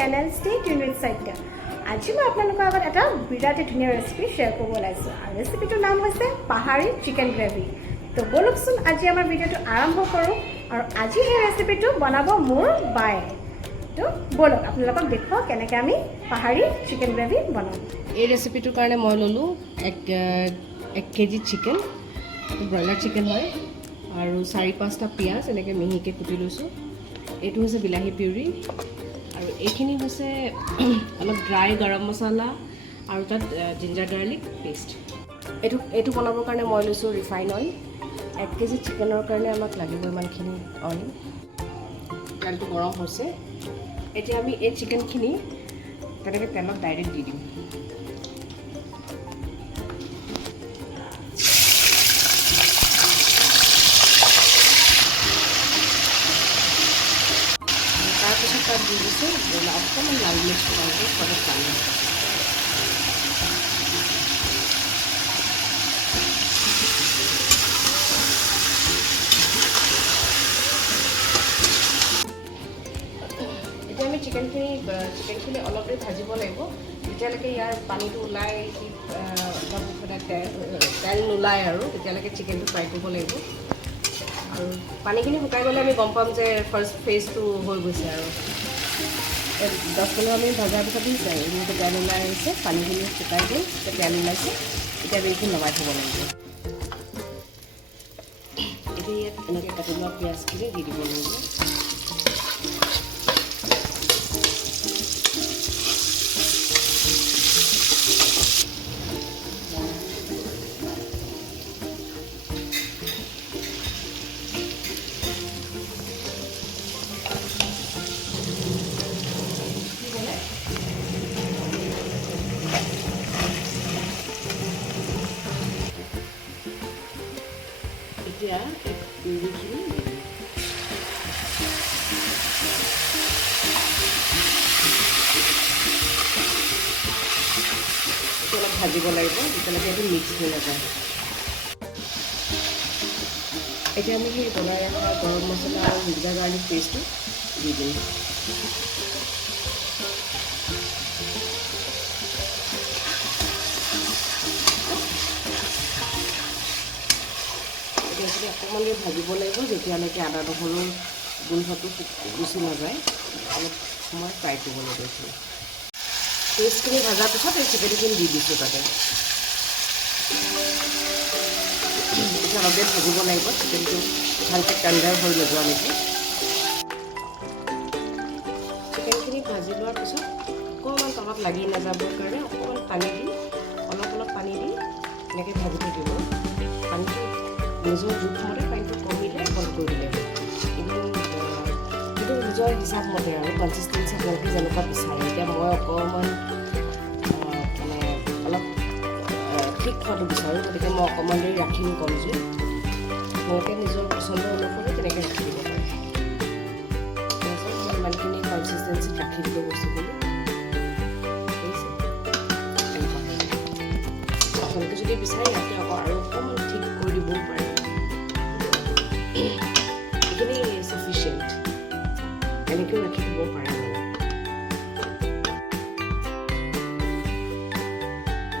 Channel stay tune with সাহিত্য। আজি মই আপোনালোকৰ আগত এটা বিৰাটেই ধুনীয়া ৰেচিপি শ্বেয়াৰ কৰিব ওলাইছোঁ আৰু ৰেচিপিটোৰ নাম হৈছে পাহাৰী চিকেন গ্ৰেভি। তো বলকচোন আজি আমাৰ ভিডিঅ'টো আৰম্ভ কৰোঁ আৰু আজি এই ৰেচিপিটো বনাব মোৰ বায়ে। তো বলক আপোনালোকক দেখুৱাওঁ কেনেকৈ আমি পাহাৰী চিকেন গ্ৰেভি বনাওঁ। এই ৰেচিপিটোৰ কাৰণে মই ল'লোঁ 1 কেজি চিকেন, ব্ৰইলাৰ চিকেন হয়, আৰু 4-5টা পিঁয়াজ এনেকৈ মিহিকৈ কুটি লৈছোঁ। এইটো হৈছে বিলাহী পিউৰি, আৰু এইখিনি হৈছে অলপ ড্ৰাই গৰম মছলা আৰু তাত জিঞ্জাৰ গাৰ্লিক পেষ্ট। এইটো বনাবৰ কাৰণে মই লৈছোঁ ৰিফাইন অইল। 1 কেজি চিকেনৰ কাৰণে আমাক লাগিব ইমানখিনি অইল। তেলটো গৰম হৈছে। এতিয়া আমি এই চিকেনখিনি তেনেকৈ তেলত ডাইৰেক্ট দি দিম। তাৰপিছত তাত দি দিছোঁ অকণমান লাল মিৰ্চ পাউডাৰ অলপ পানী। এতিয়া আমি চিকেনখিনি অলপ দেৰি ভাজিব লাগিব, যেতিয়ালৈকে ইয়াৰ পানীটো ওলাই তেল নোলায় আৰু তেতিয়ালৈকে চিকেনটো ফ্ৰাই কৰিব লাগিব। আৰু পানীখিনি শুকাই গ'লে আমি গম পাম যে ফাৰ্ষ্ট ফেজটো হৈ গৈছে। আৰু 10-15 মিনিট ভজাৰ পিছত দিছে এনেকৈ তেল ওলাই আহিছে, পানীখিনি শুকাই গ'ল, তেল ওলাইছে। এতিয়া আমি এইখিনি নমাই থ'ব লাগিব। এতিয়া ইয়াত এনেকৈ কাটি লোৱা পিঁয়াজখিনি দি দিব লাগিব। এতিয়া এই পিউৰিখিনি অলপ ভাজিব লাগিব, যেতিয়ালৈকে এইটো মিক্স হৈ নাযায়। এতিয়া আমি সেই বনাই ৰখা গৰম মছলা আৰু জিঞ্জাৰ গাৰ্লিক পেষ্টটো দি দিম। এইখিনি অকণমান দেৰি ভাজিব লাগিব, যেতিয়ালৈকে আদা নহৰুৰ গোন্ধটো গুচি নাযায়। অলপ সময় ফ্ৰাই কৰিব লাগিব। এইখিনি পেষ্টখিনি ভজাৰ পিছত এই চিকেনখিনি দি দিছোঁ তাতে। এতিয়া অলপ দেৰি ভাজিব লাগিব, চিকেনটো ভালকৈ টেণ্ডাৰ হৈ নোযোৱালৈকে। চিকেনখিনি ভাজি লোৱাৰ পিছত অকণমান তলত লাগি নাযাবৰ কাৰণে অকণমান পানী দি অলপ পানী দি এনেকৈ ভাজি থাকিব। পানীটো নিজৰ জোখমতে, পানীটো কমিলে বন্ধ কৰি দিলে। কিন্তু নিজৰ হিচাপমতে আৰু কনচিষ্টেঞ্চি আপোনালোকে যেনেকুৱা বিচাৰে। এতিয়া মই অকণমান মানে অলপ ঠিক খোৱাটো বিচাৰোঁ, গতিকে মই অকণমান দেৰি ৰাখিম কম জুই। আপোনালোকে নিজৰ পচন্দ অনুসৰি তেনেকৈ ৰাখি দিব পাৰে। তাৰপিছত মই ইমানখিনি কনচিষ্টেঞ্চিত ৰাখি দিব বস্তুখিনি। আপোনালোকে যদি বিচাৰে ইয়াতে আকৌ আৰু অকণমান ঠিক কৰি দিবও পাৰে। এইখিনি চাফিচিয়েণ্ট, এনেকৈও ৰাখি দিব পাৰে।